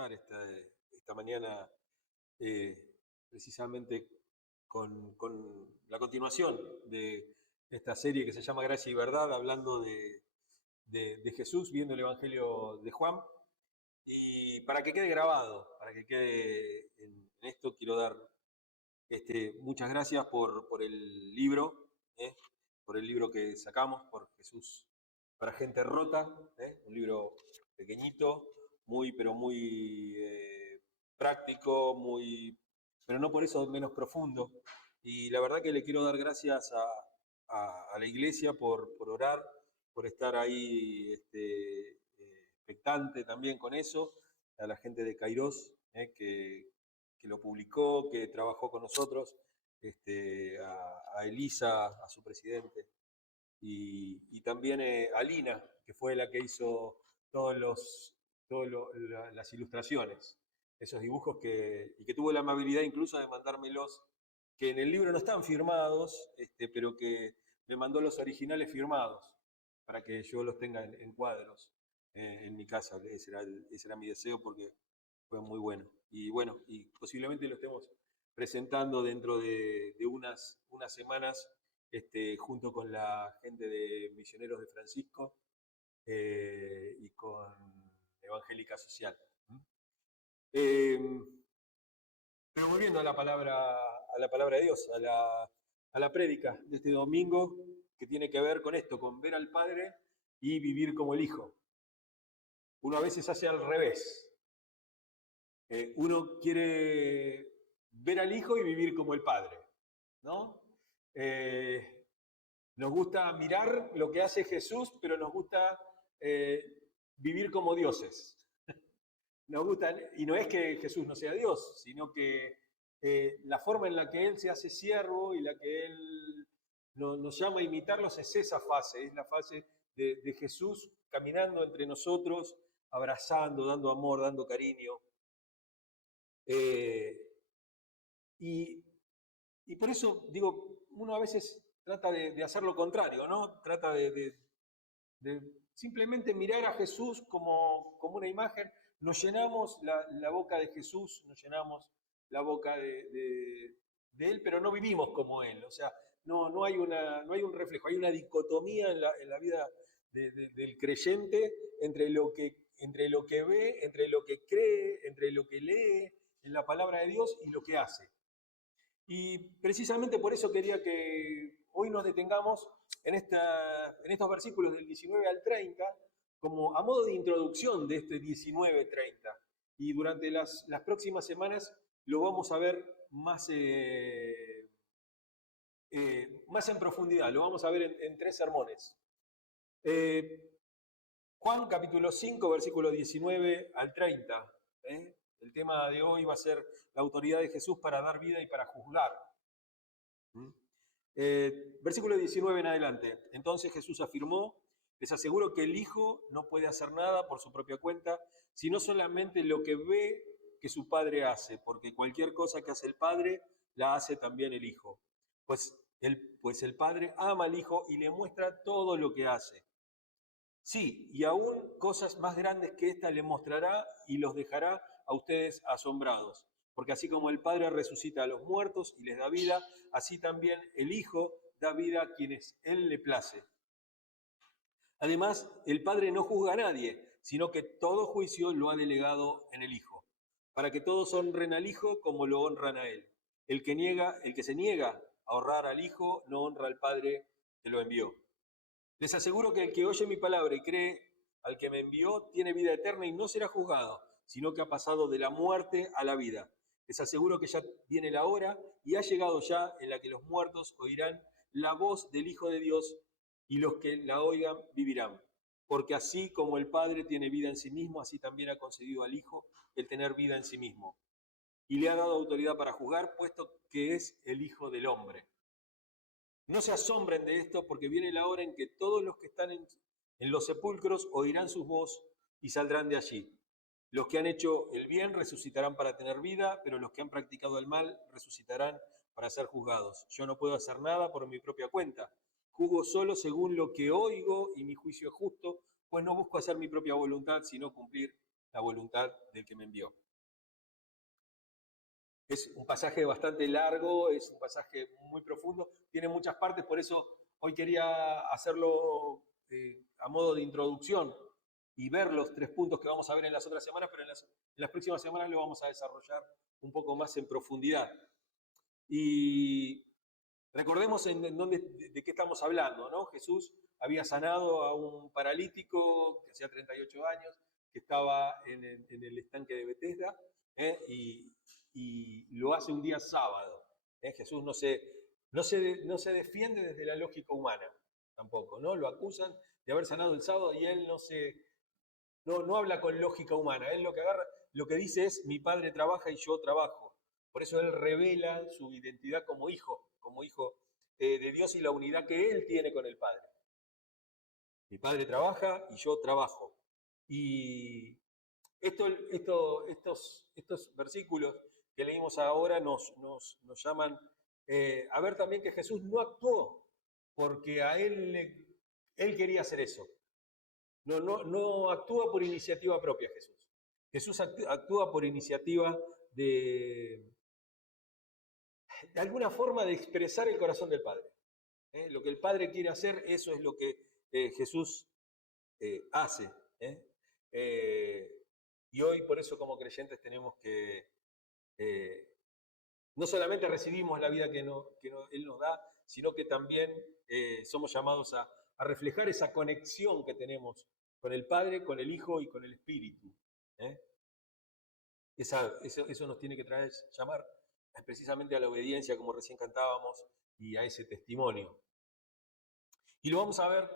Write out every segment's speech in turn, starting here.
comenzar esta mañana precisamente con la continuación de esta serie que se llama Gracia y Verdad, hablando de Jesús, viendo el Evangelio de Juan. Y para que quede grabado, para que quede en esto, quiero dar muchas gracias por el libro, por el libro que sacamos, por Jesús para gente rota, un libro pequeñito, pero muy práctico, pero no por eso menos profundo. Y la verdad que le quiero dar gracias a la iglesia por orar, por estar ahí expectante también con eso, a la gente de Kairos, que lo publicó, que trabajó con nosotros, a Elisa, a su presidente, y también a Lina, que fue la que hizo las ilustraciones, esos dibujos y que tuvo la amabilidad incluso de mandármelos, que en el libro no están firmados, pero que me mandó los originales firmados, para que yo los tenga en cuadros en mi casa. Ese era mi deseo, porque fue muy bueno. Y bueno, y posiblemente lo estemos presentando dentro de unas semanas, junto con la gente de Misioneros de Francisco y con Evangélica Social. Eh, pero volviendo a la palabra de Dios, a la prédica de este domingo, que tiene que ver con esto, con ver al Padre y vivir como el Hijo. Uno a veces hace al revés. Uno quiere ver al Hijo y vivir como el Padre, ¿no? Nos gusta mirar lo que hace Jesús, pero nos gusta vivir como dioses. Nos gusta, y no es que Jesús no sea Dios, sino que la forma en la que Él se hace siervo y la que Él nos llama a imitarlos es esa fase, es la fase de Jesús caminando entre nosotros, abrazando, dando amor, dando cariño. Y por eso, digo, uno a veces trata de hacer lo contrario, ¿no? Trata de simplemente mirar a Jesús como una imagen. Nos llenamos la boca de Jesús, nos llenamos la boca de Él, pero no vivimos como Él. O sea, no hay un reflejo, hay una dicotomía en la vida del creyente entre lo que ve, entre lo que cree, entre lo que lee en la palabra de Dios y lo que hace. Y precisamente por eso quería que hoy nos detengamos en estos versículos del 19 al 30, como a modo de introducción de este 19-30. Y durante las próximas semanas lo vamos a ver más en profundidad, lo vamos a ver en 3 sermones. Juan capítulo 5, versículo 19 al 30. El tema de hoy va a ser la autoridad de Jesús para dar vida y para juzgar. Versículo 19 en adelante. Entonces Jesús afirmó: les aseguro que el Hijo no puede hacer nada por su propia cuenta, sino solamente lo que ve que su Padre hace, porque cualquier cosa que hace el Padre, la hace también el Hijo. Pues el Padre ama al Hijo y le muestra todo lo que hace. Sí, y aún cosas más grandes que esta le mostrará y los dejará a ustedes asombrados. Porque así como el Padre resucita a los muertos y les da vida, así también el Hijo da vida a quienes Él le place. Además, el Padre no juzga a nadie, sino que todo juicio lo ha delegado en el Hijo, para que todos honren al Hijo como lo honran a Él. El que se niega a honrar al Hijo, no honra al Padre que lo envió. Les aseguro que el que oye mi palabra y cree al que me envió tiene vida eterna y no será juzgado, sino que ha pasado de la muerte a la vida. Les aseguro que ya viene la hora y ha llegado ya en la que los muertos oirán la voz del Hijo de Dios y los que la oigan vivirán. Porque así como el Padre tiene vida en sí mismo, así también ha concedido al Hijo el tener vida en sí mismo. Y le ha dado autoridad para juzgar, puesto que es el Hijo del Hombre. No se asombren de esto, porque viene la hora en que todos los que están en los sepulcros oirán su voz y saldrán de allí. Los que han hecho el bien resucitarán para tener vida, pero los que han practicado el mal resucitarán para ser juzgados. Yo no puedo hacer nada por mi propia cuenta. Juzgo solo según lo que oigo y mi juicio es justo, pues no busco hacer mi propia voluntad, sino cumplir la voluntad del que me envió. Es un pasaje bastante largo, es un pasaje muy profundo, tiene muchas partes, por eso hoy quería hacerlo a modo de introducción y ver los 3 puntos que vamos a ver en las otras semanas, pero en las próximas semanas lo vamos a desarrollar un poco más en profundidad. Y recordemos de qué estamos hablando, ¿no? Jesús había sanado a un paralítico que hacía 38 años, que estaba en el estanque de Betesda, y lo hace un día sábado. Jesús no se defiende desde la lógica humana, tampoco, ¿no? Lo acusan de haber sanado el sábado y él no habla con lógica humana. Él lo que dice es: mi padre trabaja y yo trabajo. Por eso él revela su identidad como hijo de Dios y la unidad que él tiene con el Padre. Mi padre trabaja y yo trabajo. Y estos versículos que leímos ahora nos llaman a ver también que Jesús no actuó porque él quería hacer eso. No actúa por iniciativa propia Jesús. Jesús actúa por iniciativa de alguna forma de expresar el corazón del Padre. Lo que el Padre quiere hacer, eso es lo que Jesús hace. Y hoy por eso como creyentes tenemos que, no solamente recibimos la vida que Él nos da, sino que también somos llamados a reflejar esa conexión que tenemos con el Padre, con el Hijo y con el Espíritu. Eso nos tiene que llamar precisamente a la obediencia, como recién cantábamos, y a ese testimonio. Y lo vamos a ver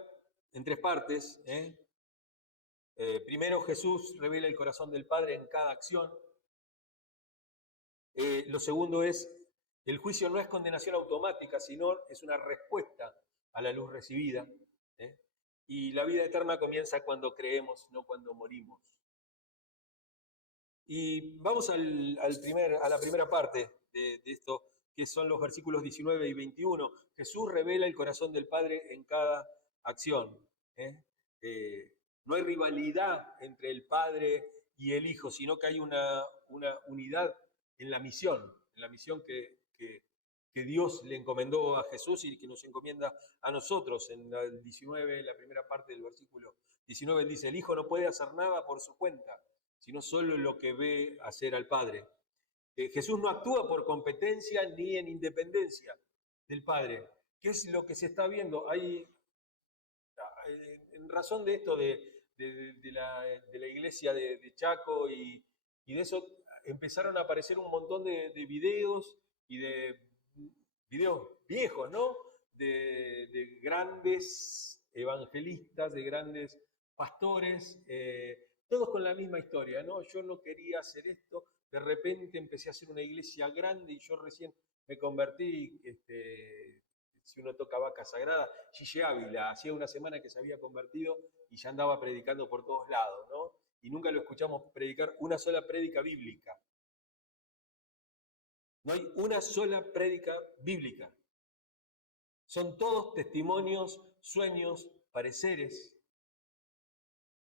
en 3 partes. Primero, Jesús revela el corazón del Padre en cada acción. Lo segundo es, el juicio no es condenación automática, sino es una respuesta a la luz recibida. Y la vida eterna comienza cuando creemos, no cuando morimos. Y vamos a la primera parte de esto, que son los versículos 19 y 21. Jesús revela el corazón del Padre en cada acción. No hay rivalidad entre el Padre y el Hijo, sino que hay una unidad en la misión que Dios le encomendó a Jesús y que nos encomienda a nosotros. En el 19, la primera parte del versículo 19, él dice: el Hijo no puede hacer nada por su cuenta, sino solo lo que ve hacer al Padre. Jesús no actúa por competencia ni en independencia del Padre. ¿Qué es lo que se está viendo? En razón de esto de la iglesia de Chaco y de eso, empezaron a aparecer un montón de videos y de videos viejos, ¿no? De grandes evangelistas, de grandes pastores, todos con la misma historia, ¿no? Yo no quería hacer esto, de repente empecé a hacer una iglesia grande y yo recién me convertí, si uno toca vaca sagrada, Gigi Ávila, hacía una semana que se había convertido y ya andaba predicando por todos lados, ¿no? Y nunca lo escuchamos predicar una sola prédica bíblica. No hay una sola prédica bíblica. Son todos testimonios, sueños, pareceres.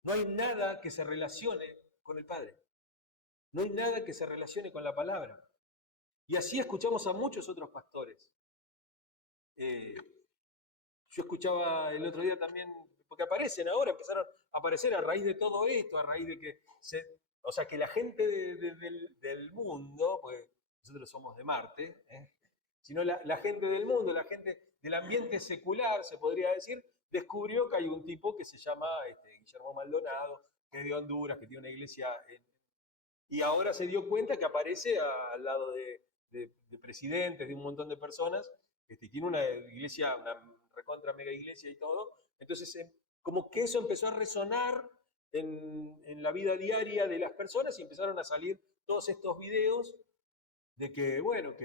No hay nada que se relacione con el Padre. No hay nada que se relacione con la palabra. Y así escuchamos a muchos otros pastores. Yo escuchaba el otro día también, porque aparecen ahora, empezaron a aparecer a raíz de todo esto, a raíz de que que la gente del mundo, pues nosotros somos de Marte, sino la gente del mundo, la gente del ambiente secular, se podría decir, descubrió que hay un tipo que se llama Guillermo Maldonado, que es de Honduras, que tiene una iglesia, y ahora se dio cuenta que aparece al lado de presidentes, de un montón de personas, tiene una iglesia, una recontra mega iglesia y todo. Entonces, como que eso empezó a resonar en la vida diaria de las personas y empezaron a salir todos estos videos de que, bueno,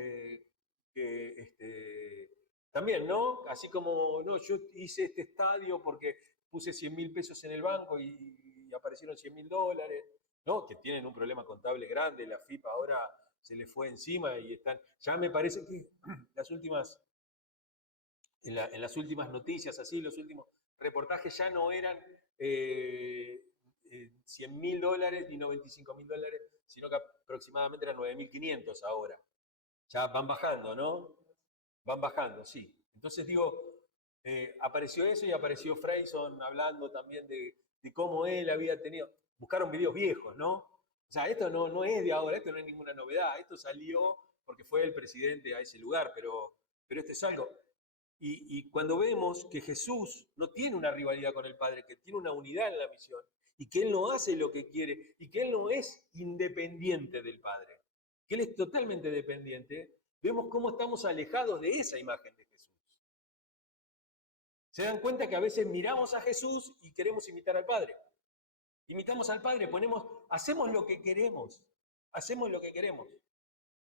también, ¿no? Así como, no, yo hice este estadio porque puse 100.000 pesos en el banco y aparecieron $100.000, ¿no? Que tienen un problema contable grande, la FIP ahora se les fue encima y están, ya me parece que en las últimas noticias, así, los últimos reportajes ya no eran $100.000 ni $95.000, sino que aproximadamente eran 9.500 ahora. Ya van bajando, ¿no? Van bajando, sí. Entonces digo, apareció eso y apareció Freyson hablando también de cómo él había tenido. Buscaron videos viejos, ¿no? O sea, esto no es de ahora, esto no es ninguna novedad. Esto salió porque fue el presidente a ese lugar, pero esto es algo. Y cuando vemos que Jesús no tiene una rivalidad con el Padre, que tiene una unidad en la misión, y que Él no hace lo que quiere, y que Él no es independiente del Padre, que Él es totalmente dependiente, vemos cómo estamos alejados de esa imagen de Jesús. Se dan cuenta que a veces miramos a Jesús y queremos imitar al Padre. Imitamos al Padre, hacemos lo que queremos, hacemos lo que queremos.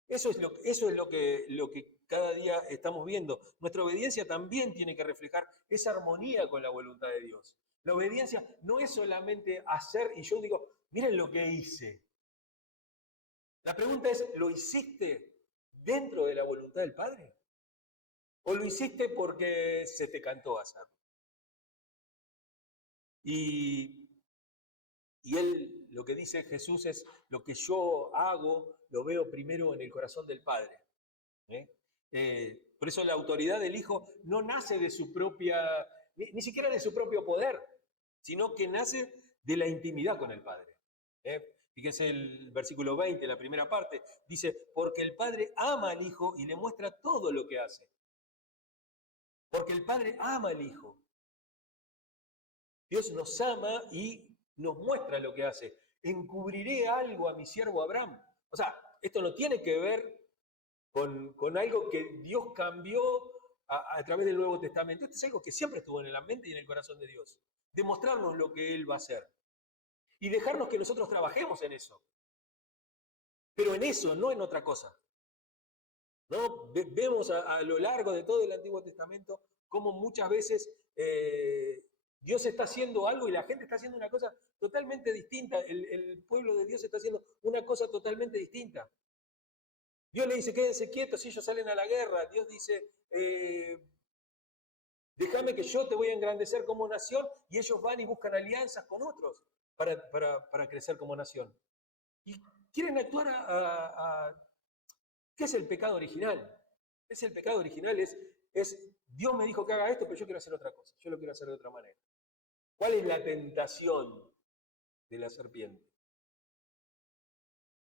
Eso es lo que cada día estamos viendo. Nuestra obediencia también tiene que reflejar esa armonía con la voluntad de Dios. La obediencia no es solamente hacer, y yo digo, miren lo que hice. La pregunta es, ¿lo hiciste dentro de la voluntad del Padre? ¿O lo hiciste porque se te cantó hacerlo? Y él, lo que dice Jesús es, lo que yo hago, lo veo primero en el corazón del Padre. Por eso la autoridad del Hijo no nace de su propia, ni siquiera de su propio poder, sino que nace de la intimidad con el Padre. Fíjense el versículo 20, la primera parte, dice, porque el Padre ama al Hijo y le muestra todo lo que hace. Porque el Padre ama al Hijo. Dios nos ama y nos muestra lo que hace. Encubriré algo a mi siervo Abraham. O sea, esto no tiene que ver con algo que Dios cambió a través del Nuevo Testamento. Esto es algo que siempre estuvo en la mente y en el corazón de Dios. Demostrarnos lo que Él va a hacer. Y dejarnos que nosotros trabajemos en eso. Pero en eso, no en otra cosa. ¿No? Vemos a lo largo de todo el Antiguo Testamento cómo muchas veces Dios está haciendo algo y la gente está haciendo una cosa totalmente distinta. El pueblo de Dios está haciendo una cosa totalmente distinta. Dios le dice, quédense quietos, si ellos salen a la guerra. Dios dice, déjame que yo te voy a engrandecer como nación, y ellos van y buscan alianzas con otros para crecer como nación. Y quieren actuar ¿qué es el pecado original? El pecado original es, Dios me dijo que haga esto, pero yo quiero hacer otra cosa, yo lo quiero hacer de otra manera. ¿Cuál es la tentación de la serpiente?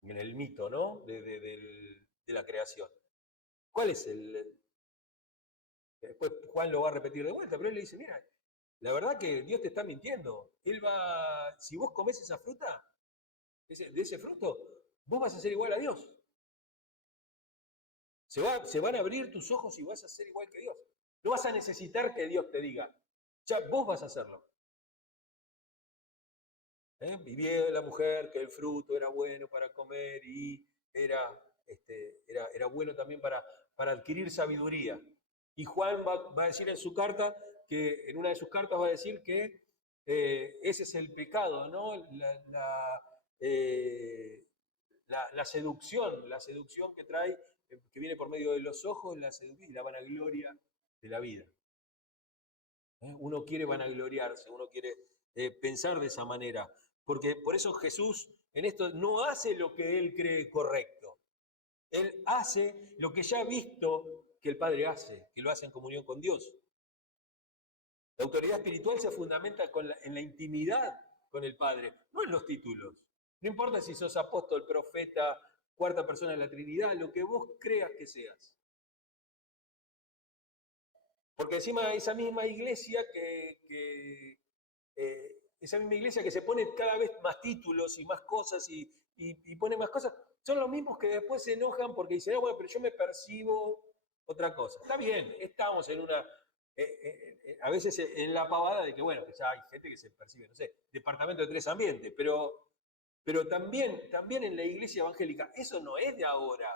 En el mito, ¿no? De la creación. ¿Cuál es Después Juan lo va a repetir de vuelta, pero él le dice, mira, la verdad que Dios te está mintiendo. Si vos comés esa fruta, de ese fruto, vos vas a ser igual a Dios. Se van a abrir tus ojos y vas a ser igual que Dios. No vas a necesitar que Dios te diga, ya vos vas a hacerlo. Vivía la mujer que el fruto era bueno para comer y era bueno también para adquirir sabiduría. Y Juan va a decir en su carta, en una de sus cartas va a decir que ese es el pecado, ¿no? La seducción que trae, que viene por medio de los ojos, la seducción y la vanagloria de la vida. Uno quiere vanagloriarse, uno quiere pensar de esa manera. Porque por eso Jesús en esto no hace lo que Él cree correcto. Él hace lo que ya ha visto que el Padre hace, que lo hace en comunión con Dios. La autoridad espiritual se fundamenta en la intimidad con el Padre, no en los títulos. No importa si sos apóstol, profeta, cuarta persona de la Trinidad, lo que vos creas que seas. Porque encima esa misma iglesia que se pone cada vez más títulos y más cosas y pone más cosas, son los mismos que después se enojan porque dicen, bueno, pero yo me percibo otra cosa. Está bien, estamos en a veces en la pavada de que, bueno, que ya hay gente que se percibe, no sé, departamento de 3 ambientes, pero también en la iglesia evangélica, eso no es de ahora.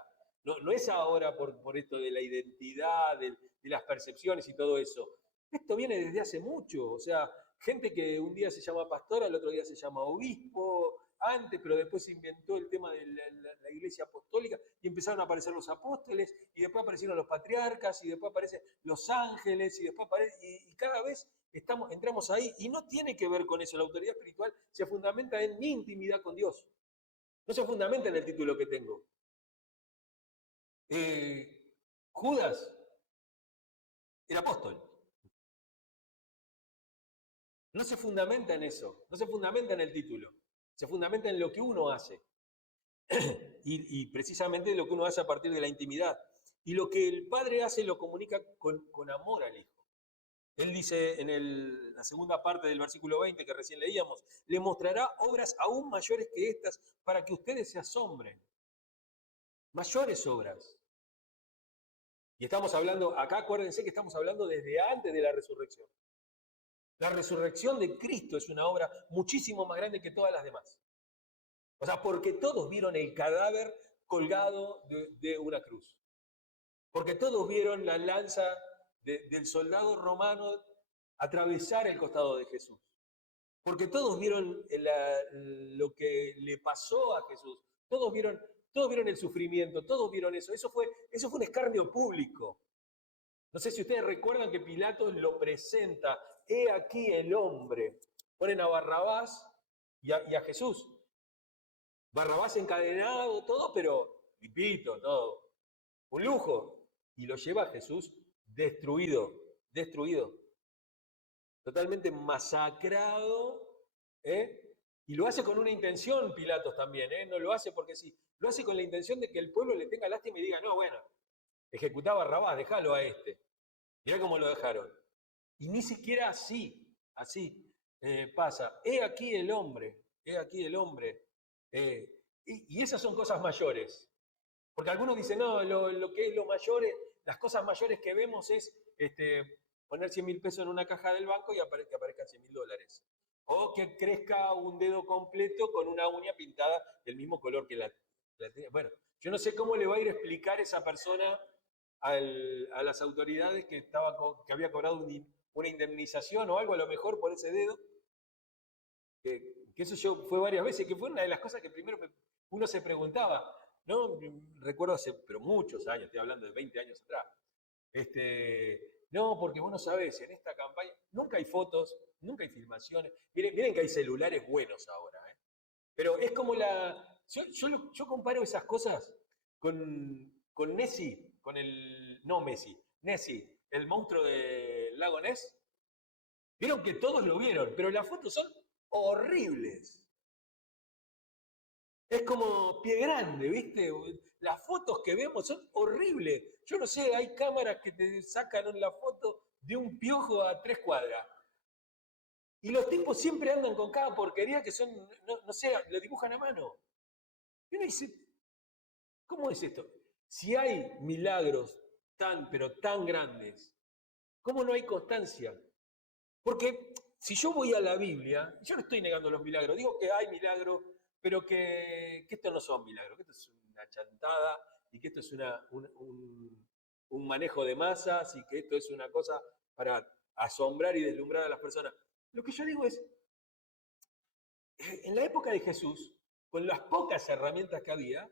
No es ahora por esto de la identidad, de las percepciones y todo eso. Esto viene desde hace mucho. O sea, gente que un día se llama pastor, al otro día se llama obispo, antes, pero después se inventó el tema de la iglesia apostólica y empezaron a aparecer los apóstoles, y después aparecieron los patriarcas, y después aparecen los ángeles, y después y cada vez entramos ahí, y no tiene que ver con eso. La autoridad espiritual se fundamenta en mi intimidad con Dios, no se fundamenta en el título que tengo. Judas era apóstol. No se fundamenta en eso, no se fundamenta en el título, se fundamenta en lo que uno hace. y precisamente lo que uno hace a partir de la intimidad. Y lo que el Padre hace lo comunica con amor al Hijo. Él dice en la segunda parte del versículo 20 que recién leíamos, le mostrará obras aún mayores que estas para que ustedes se asombren. Mayores obras. Y estamos hablando, acá acuérdense que estamos hablando desde antes de la resurrección. La resurrección de Cristo es una obra muchísimo más grande que todas las demás. O sea, porque todos vieron el cadáver colgado de una cruz. Porque todos vieron la lanza del soldado romano atravesar el costado de Jesús. Porque todos vieron lo que le pasó a Jesús. Todos vieron el sufrimiento, todos vieron eso. Eso fue un escarnio público. No sé si ustedes recuerdan que Pilatos lo presenta. He aquí el hombre. Ponen a Barrabás y a Jesús. Barrabás encadenado, todo, pero limpito, todo. Un lujo. Y lo lleva a Jesús destruido. Totalmente masacrado. Y lo hace con una intención Pilatos también. No lo hace porque sí. Lo hace con la intención de que el pueblo le tenga lástima y diga, no, bueno, ejecutá a Barrabás, déjalo a este. Mirá cómo lo dejaron. Y ni siquiera así pasa. He aquí el hombre. Y esas son cosas mayores. Porque algunos dicen, no, lo que es lo mayor, las cosas mayores que vemos es poner 100.000 pesos en una caja del banco y que aparezcan $100.000. O que crezca un dedo completo con una uña pintada del mismo color que la tenía. Bueno, yo no sé cómo le va a ir a explicar esa persona a las autoridades que había cobrado una indemnización o algo, a lo mejor por ese dedo. Que eso fue varias veces, que fue una de las cosas que primero uno se preguntaba, ¿no? Recuerdo pero muchos años, estoy hablando de 20 años atrás. No, porque vos no sabés, en esta campaña nunca hay fotos, nunca hay filmaciones. Miren que hay celulares buenos ahora, pero es como yo comparo esas cosas con Nessie, no Messi, Nessie, el monstruo del lago Ness. Vieron que todos lo vieron, pero las fotos son horribles. Es como Pie Grande, ¿viste? Las fotos que vemos son horribles. Yo no sé, hay cámaras que te sacan la foto de un piojo a 3 cuadras. Y los tipos siempre andan con cada porquería que son, no sé, lo dibujan a mano. Y uno dice, ¿cómo es esto? Si hay milagros pero tan grandes, ¿cómo no hay constancia? Porque si yo voy a la Biblia, yo no estoy negando los milagros, digo que hay milagros, pero que estos no son milagros, que esto es una chantada y que esto es un manejo de masas y que esto es una cosa para asombrar y deslumbrar a las personas. Lo que yo digo es, en la época de Jesús, con las pocas herramientas que había,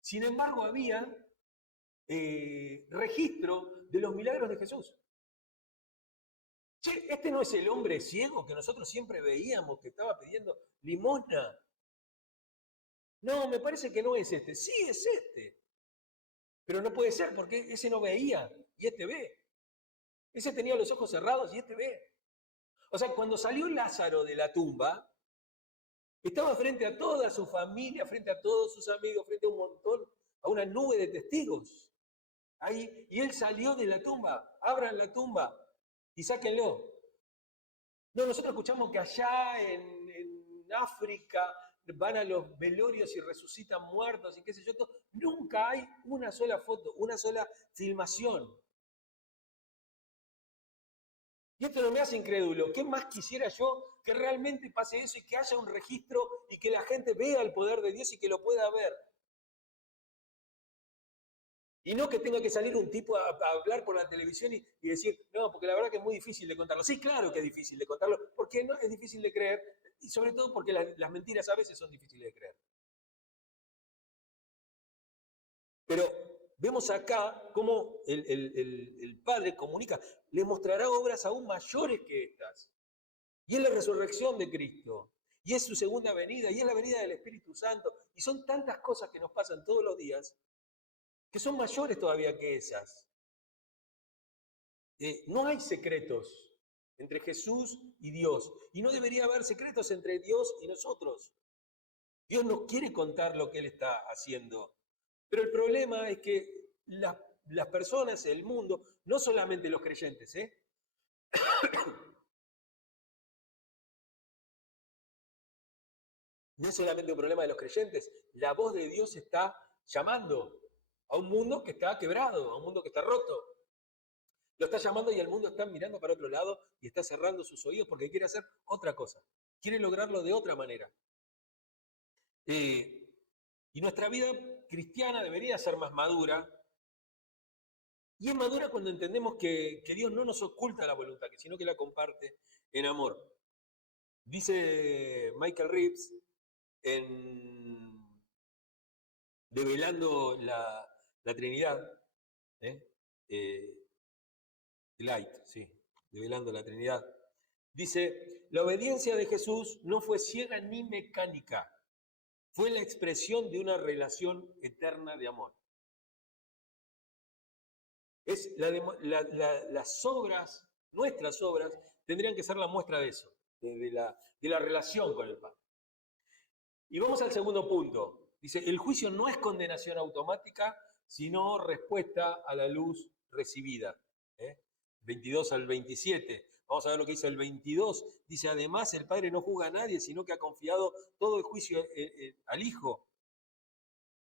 sin embargo había registro de los milagros de Jesús. Che, este no es el hombre ciego que nosotros siempre veíamos que estaba pidiendo limosna. No, me parece que no es este. Sí, es este. Pero no puede ser porque ese no veía y este ve. Ese tenía los ojos cerrados y este ve. O sea, cuando salió Lázaro de la tumba, estaba frente a toda su familia, frente a todos sus amigos, frente a un montón, a una nube de testigos. Ahí, y él salió de la tumba. Abran la tumba y sáquenlo. No, nosotros escuchamos que allá en África van a los velorios y resucitan muertos y qué sé yo. Nunca hay una sola foto, una sola filmación. Y esto no me hace incrédulo. ¿Qué más quisiera yo que realmente pase eso y que haya un registro y que la gente vea el poder de Dios y que lo pueda ver? Y no que tenga que salir un tipo a hablar por la televisión y decir, no, porque la verdad que es muy difícil de contarlo. Sí, claro que es difícil de contarlo, porque no es difícil de creer. Y sobre todo porque las mentiras a veces son difíciles de creer. Pero vemos acá cómo el Padre comunica, le mostrará obras aún mayores que estas. Y es la resurrección de Cristo. Y es su segunda venida, y es la venida del Espíritu Santo. Y son tantas cosas que nos pasan todos los días que son mayores todavía que esas. No hay secretos entre Jesús y Dios. Y no debería haber secretos entre Dios y nosotros. Dios nos quiere contar lo que Él está haciendo. Pero el problema es que las personas, el mundo, no solamente los creyentes, no es solamente un problema de los creyentes, la voz de Dios está llamando a un mundo que está quebrado, a un mundo que está roto. Lo está llamando y el mundo está mirando para otro lado y está cerrando sus oídos porque quiere hacer otra cosa. Quiere lograrlo de otra manera. Y nuestra vida cristiana debería ser más madura. Y es madura cuando entendemos que Dios no nos oculta la voluntad, sino que la comparte en amor. Dice Michael Reeves en Develando la Trinidad, Light, sí, Develando la Trinidad. Dice, la obediencia de Jesús no fue ciega ni mecánica, fue la expresión de una relación eterna de amor. Es las obras, nuestras obras, tendrían que ser la muestra de eso, de la relación con el Padre. Y vamos al segundo punto. Dice, el juicio no es condenación automática, sino respuesta a la luz recibida. 22 al 27. Vamos a ver lo que dice el 22. Dice, además, el Padre no juzga a nadie, sino que ha confiado todo el juicio al Hijo.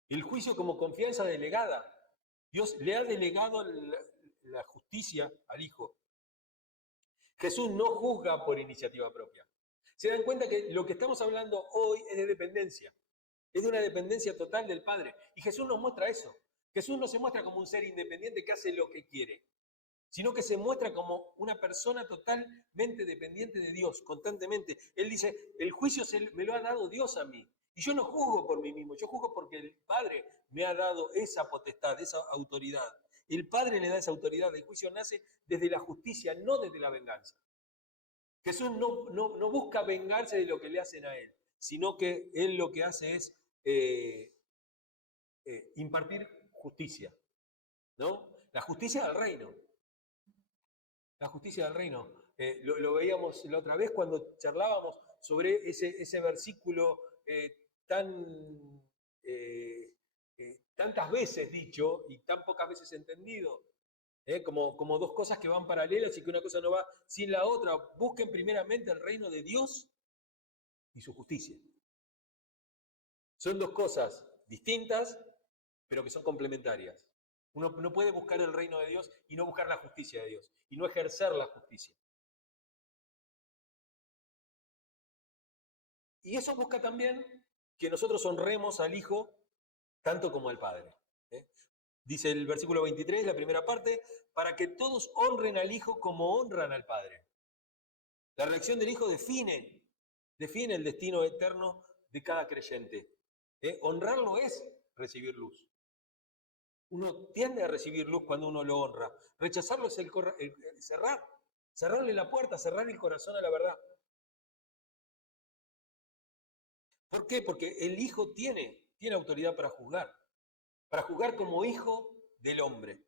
El juicio como confianza delegada. Dios le ha delegado la justicia al Hijo. Jesús no juzga por iniciativa propia. Se dan cuenta que lo que estamos hablando hoy es de dependencia. Es de una dependencia total del Padre. Y Jesús nos muestra eso. Jesús no se muestra como un ser independiente que hace lo que quiere, sino que se muestra como una persona totalmente dependiente de Dios, constantemente. Él dice, el juicio me lo ha dado Dios a mí. Y yo no juzgo por mí mismo, yo juzgo porque el Padre me ha dado esa potestad, esa autoridad. El Padre le da esa autoridad. El juicio nace desde la justicia, no desde la venganza. Jesús no busca vengarse de lo que le hacen a Él, sino que Él lo que hace es impartir justicia, ¿no? La justicia del reino. La justicia del reino. Lo veíamos la otra vez cuando charlábamos sobre ese versículo tantas veces dicho y tan pocas veces entendido, como dos cosas que van paralelas y que una cosa no va sin la otra. Busquen primeramente el reino de Dios y su justicia. Son dos cosas distintas, pero que son complementarias. Uno no puede buscar el reino de Dios y no buscar la justicia de Dios, y no ejercer la justicia. Y eso busca también que nosotros honremos al Hijo tanto como al Padre. Dice el versículo 23, la primera parte, para que todos honren al Hijo como honran al Padre. La reacción del Hijo define el destino eterno de cada creyente. Honrarlo es recibir luz. Uno tiende a recibir luz cuando uno lo honra. Rechazarlo es el cerrarle la puerta, cerrar el corazón a la verdad. ¿Por qué? Porque el Hijo tiene autoridad para juzgar como hijo del hombre.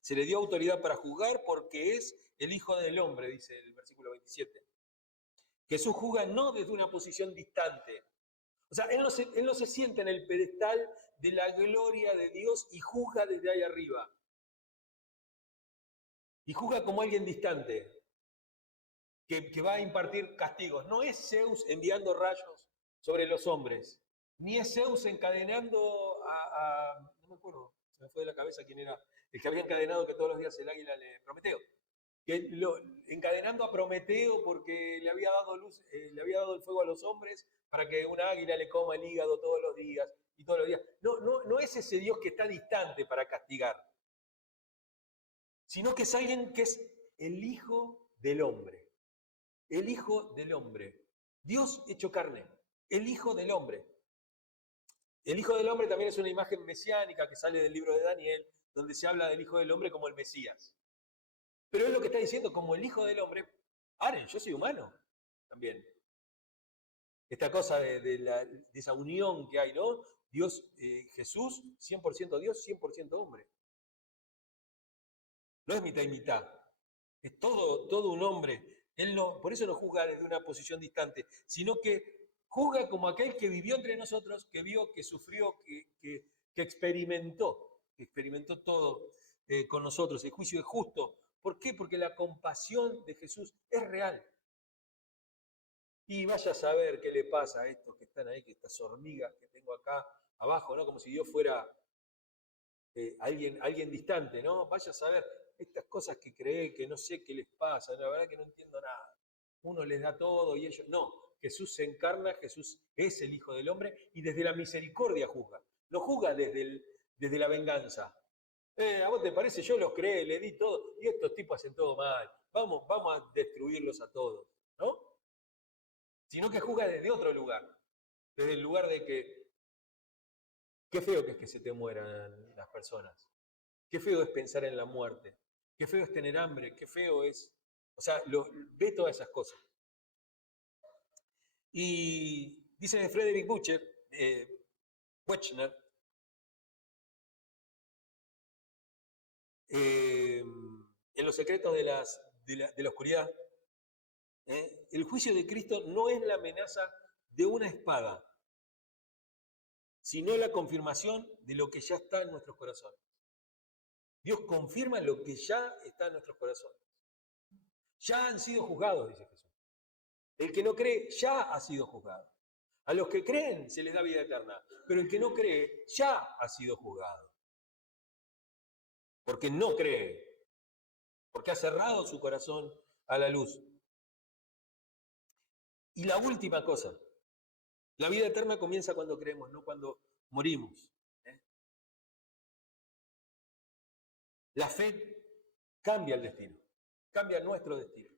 Se le dio autoridad para juzgar porque es el Hijo del hombre, dice el versículo 27. Jesús juzga no desde una posición distante. O sea, él no se sienta en el pedestal de la gloria de Dios y juzga desde ahí arriba. Y juzga como alguien distante, que va a impartir castigos. No es Zeus enviando rayos sobre los hombres, ni es Zeus encadenando no me acuerdo, se me fue de la cabeza quién era, el que había encadenado que todos los días el águila Prometeo. Encadenando a Prometeo porque le había dado el fuego a los hombres para que una águila le coma el hígado todos los días y todos los días. No es ese Dios que está distante para castigar, sino que es alguien que es el Hijo del Hombre. El Hijo del Hombre. Dios hecho carne, el Hijo del Hombre. El Hijo del Hombre también es una imagen mesiánica que sale del libro de Daniel, donde se habla del Hijo del Hombre como el Mesías. Pero es lo que está diciendo, como el Hijo del Hombre, paren, yo soy humano también. Esta cosa de esa unión que hay, ¿no? Dios, Jesús, 100% Dios, 100% hombre. No es mitad y mitad, es todo un hombre. Él no, por eso no juzga desde una posición distante, sino que juzga como aquel que vivió entre nosotros, que vio, que sufrió, que experimentó todo con nosotros. El juicio es justo. ¿Por qué? Porque la compasión de Jesús es real. Y vaya a saber qué le pasa a estos que están ahí, que estas hormigas que tengo acá abajo, ¿no? Como si Dios fuera alguien distante, ¿no? Vaya a saber estas cosas que cree, que no sé qué les pasa, la verdad que no entiendo nada. Uno les da todo y ellos no. Jesús se encarna, Jesús es el Hijo del Hombre y desde la misericordia juzga. No juzga desde la venganza. ¿A vos te parece? Yo los creé, le di todo y estos tipos hacen todo mal. Vamos a destruirlos a todos, ¿no? Sino que juzga desde otro lugar. Desde el lugar de que qué feo que es que se te mueran las personas. Qué feo es pensar en la muerte. Qué feo es tener hambre. Qué feo es... O sea, ve todas esas cosas. Y dice Frederick Buechner, en Los secretos de la oscuridad, el juicio de Cristo no es la amenaza de una espada, sino la confirmación de lo que ya está en nuestros corazones. Dios confirma lo que ya está en nuestros corazones. Ya han sido juzgados, dice Jesús. El que no cree ya ha sido juzgado. A los que creen se les da vida eterna, pero el que no cree ya ha sido juzgado. Porque no cree, porque ha cerrado su corazón a la luz. Y la última cosa, la vida eterna comienza cuando creemos, no cuando morimos. La fe cambia el destino, cambia nuestro destino.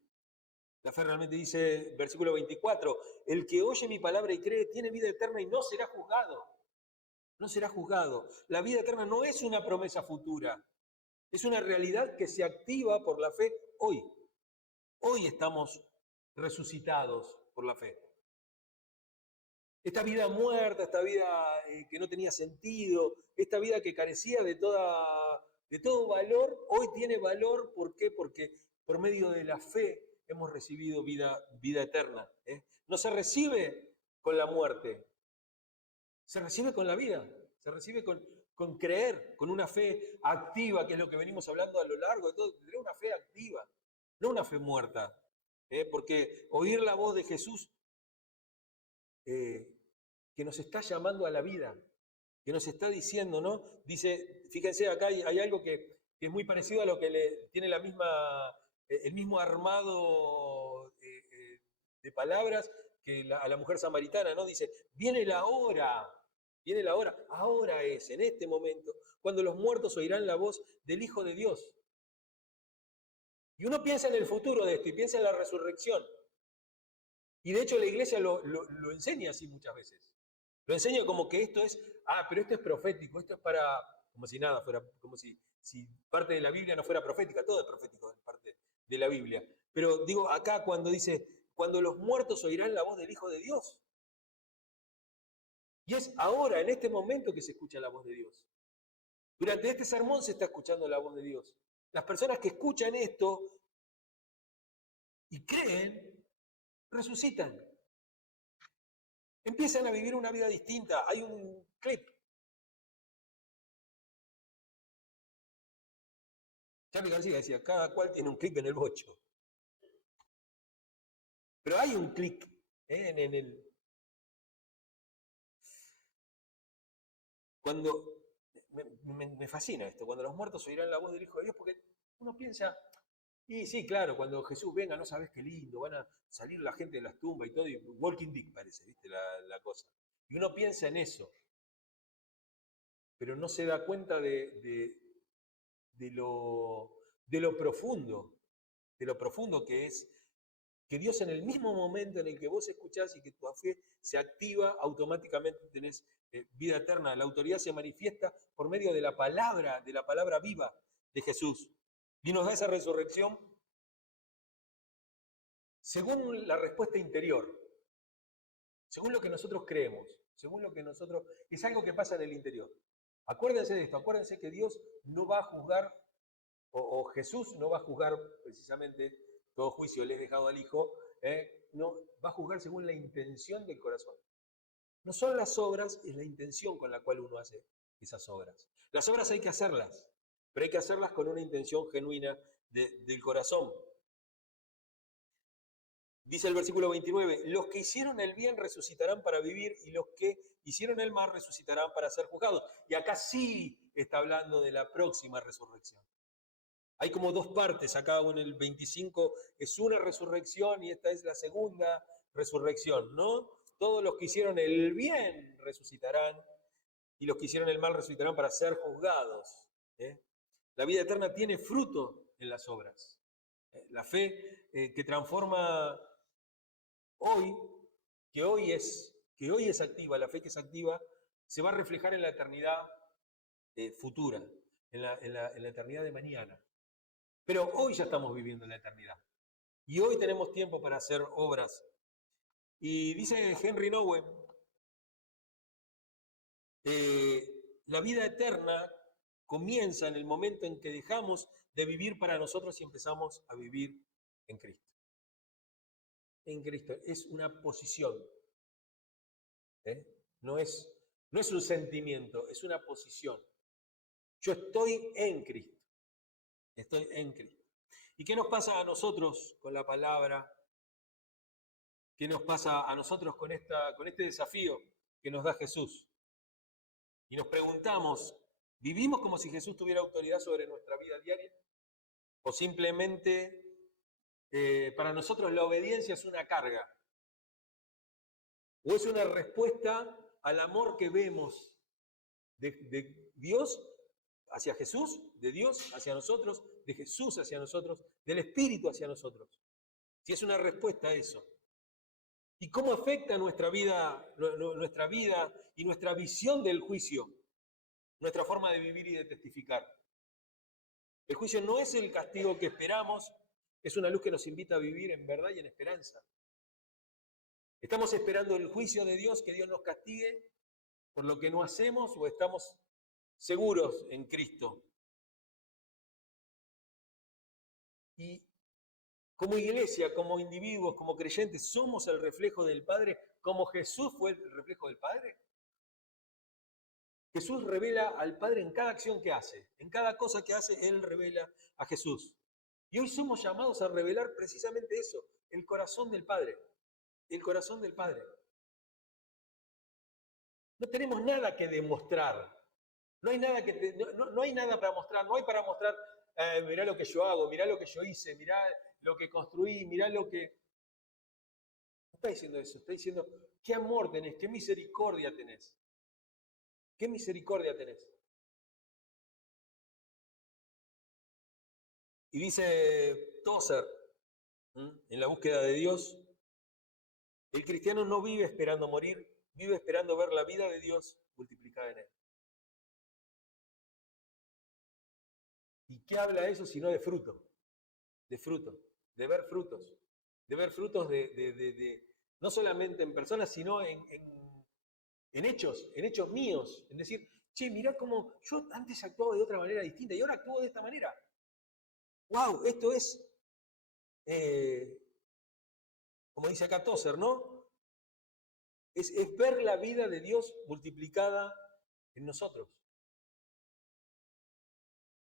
La fe realmente dice, versículo 24, el que oye mi palabra y cree tiene vida eterna y no será juzgado. No será juzgado. La vida eterna no es una promesa futura, es una realidad que se activa por la fe hoy. Hoy estamos resucitados por la fe. Esta vida muerta, esta vida que no tenía sentido, esta vida que carecía de todo valor, hoy tiene valor. ¿Por qué? Porque por medio de la fe hemos recibido vida eterna. No se recibe con la muerte, se recibe con la vida, se recibe con creer, con una fe activa, que es lo que venimos hablando a lo largo de todo, tener una fe activa, no una fe muerta. Porque oír la voz de Jesús que nos está llamando a la vida, que nos está diciendo, ¿no? Dice, fíjense, acá hay algo que es muy parecido a lo que tiene el mismo armado de palabras que a la mujer samaritana, ¿no? Dice, viene la hora, ahora es, en este momento, cuando los muertos oirán la voz del Hijo de Dios. Y uno piensa en el futuro de esto y piensa en la resurrección. Y de hecho la iglesia lo enseña así muchas veces. Lo enseña como que esto es, pero esto es profético, esto es para, como si nada fuera, como si parte de la Biblia no fuera profética, todo es profético en parte de la Biblia. Pero digo, acá cuando dice, cuando los muertos oirán la voz del Hijo de Dios. Y es ahora, en este momento, que se escucha la voz de Dios. Durante este sermón se está escuchando la voz de Dios. Las personas que escuchan esto y creen, resucitan. Empiezan a vivir una vida distinta. Hay un clip. Charly García decía, cada cual tiene un clip en el bocho. Pero hay un clic en el... Cuando... Me fascina esto, cuando los muertos oirán la voz del Hijo de Dios, porque uno piensa, y sí, claro, cuando Jesús venga, no sabes qué lindo, van a salir la gente de las tumbas y todo, y Walking Dick parece, ¿viste? La cosa. Y uno piensa en eso, pero no se da cuenta de lo profundo que es que Dios en el mismo momento en el que vos escuchás y que tu fe se activa, automáticamente tenés vida eterna. La autoridad se manifiesta por medio de la palabra viva de Jesús. Y nos da esa resurrección según la respuesta interior, según lo que nosotros creemos, según lo que nosotros... Es algo que pasa en el interior. Acuérdense de esto, acuérdense que Dios no va a juzgar, o Jesús no va a juzgar precisamente, todo juicio le he dejado al Hijo, no, va a juzgar según la intención del corazón. No son las obras, es la intención con la cual uno hace esas obras. Las obras hay que hacerlas, pero hay que hacerlas con una intención genuina del corazón. Dice el versículo 29, los que hicieron el bien resucitarán para vivir y los que hicieron el mal resucitarán para ser juzgados. Y acá sí está hablando de la próxima resurrección. Hay como dos partes, acá en el 25 es una resurrección y esta es la segunda resurrección, ¿no? Todos los que hicieron el bien resucitarán y los que hicieron el mal resucitarán para ser juzgados. La vida eterna tiene fruto en las obras. La fe que transforma hoy, que hoy es activa, la fe que es activa, se va a reflejar en la eternidad futura, en la eternidad de mañana. Pero hoy ya estamos viviendo la eternidad. Y hoy tenemos tiempo para hacer obras. Y dice Henry Nouwen, la vida eterna comienza en el momento en que dejamos de vivir para nosotros y empezamos a vivir en Cristo. En Cristo. Es una posición. No es un sentimiento, es una posición. Yo estoy en Cristo. Estoy en Cristo. ¿Y qué nos pasa a nosotros con la palabra? ¿Qué nos pasa a nosotros con este desafío que nos da Jesús? Y nos preguntamos, ¿vivimos como si Jesús tuviera autoridad sobre nuestra vida diaria? ¿O simplemente para nosotros la obediencia es una carga? ¿O es una respuesta al amor que vemos de Dios hacia Jesús, de Dios hacia nosotros, de Jesús hacia nosotros, del Espíritu hacia nosotros? Si es una respuesta a eso. ¿Y cómo afecta nuestra vida y nuestra visión del juicio, nuestra forma de vivir y de testificar? El juicio no es el castigo que esperamos, es una luz que nos invita a vivir en verdad y en esperanza. ¿Estamos esperando el juicio de Dios, que Dios nos castigue por lo que no hacemos, o estamos seguros en Cristo? Y como iglesia, como individuos, como creyentes, ¿somos el reflejo del Padre como Jesús fue el reflejo del Padre? Jesús revela al Padre en cada acción que hace, en cada cosa que hace, Él revela a Jesús. Y hoy somos llamados a revelar precisamente eso, el corazón del Padre, el corazón del Padre. No tenemos nada que demostrar, no hay nada, no hay nada para mostrar, no hay para mostrar, mirá lo que yo hago, mirá lo que yo hice, mirá lo que construí, mirá lo que... No está diciendo eso, está diciendo qué amor tenés, qué misericordia tenés. ¿Qué misericordia tenés? Y dice Tozer, en la búsqueda de Dios, el cristiano no vive esperando morir, vive esperando ver la vida de Dios multiplicada en él. ¿Y qué habla eso sino de fruto? De fruto, de ver frutos, no solamente en personas, sino en hechos míos, en decir, che, mirá cómo yo antes actuaba de otra manera distinta y ahora actúo de esta manera. ¡Wow! Esto es, como dice acá Tozer, ¿no? Es ver la vida de Dios multiplicada en nosotros.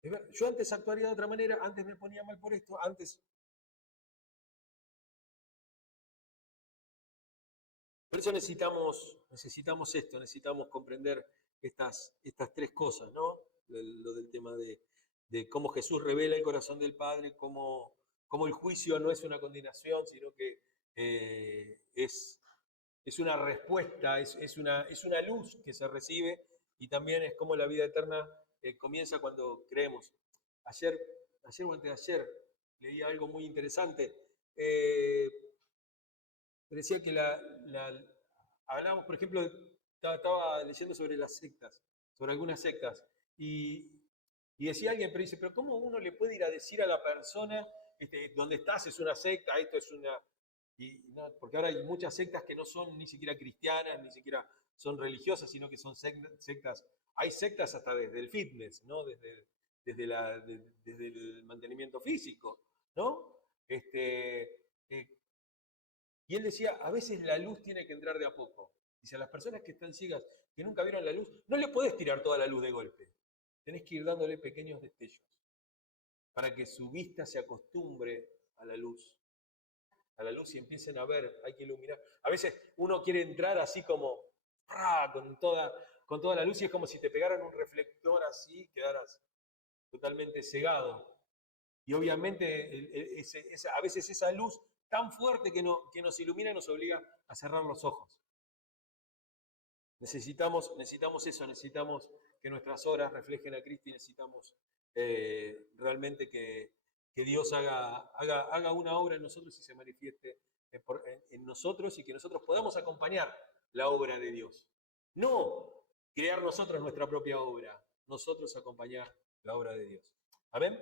Yo antes actuaría de otra manera, antes me ponía mal por esto, antes... Por eso necesitamos esto, necesitamos comprender estas tres cosas, ¿no? Lo del tema de cómo Jesús revela el corazón del Padre, cómo el juicio no es una condenación, sino que es una respuesta, es una luz que se recibe, y también es como la vida eterna comienza cuando creemos. Ayer o antes de ayer leí algo muy interesante. decía que hablábamos, por ejemplo, estaba leyendo sobre las sectas, sobre algunas sectas, y decía alguien, pero dice, pero ¿cómo uno le puede ir a decir a la persona, donde estás es una secta, esto es una... no, porque ahora hay muchas sectas que no son ni siquiera cristianas, ni siquiera son religiosas, sino que son sectas, hay sectas hasta desde el fitness, ¿no? Desde el mantenimiento físico, ¿no? Y él decía, a veces la luz tiene que entrar de a poco. Dice, a las personas que están ciegas, que nunca vieron la luz, no le podés tirar toda la luz de golpe. Tenés que ir dándole pequeños destellos para que su vista se acostumbre a la luz. A la luz y empiecen a ver, hay que iluminar. A veces uno quiere entrar así como ¡prá! Con toda la luz y es como si te pegaran un reflector así, quedaras totalmente cegado. Y obviamente a veces esa luz tan fuerte que nos ilumina nos obliga a cerrar los ojos. Necesitamos eso, necesitamos que nuestras obras reflejen a Cristo y necesitamos realmente que Dios haga una obra en nosotros y se manifieste en nosotros y que nosotros podamos acompañar la obra de Dios. No crear nosotros nuestra propia obra, nosotros acompañar la obra de Dios. ¿Amén?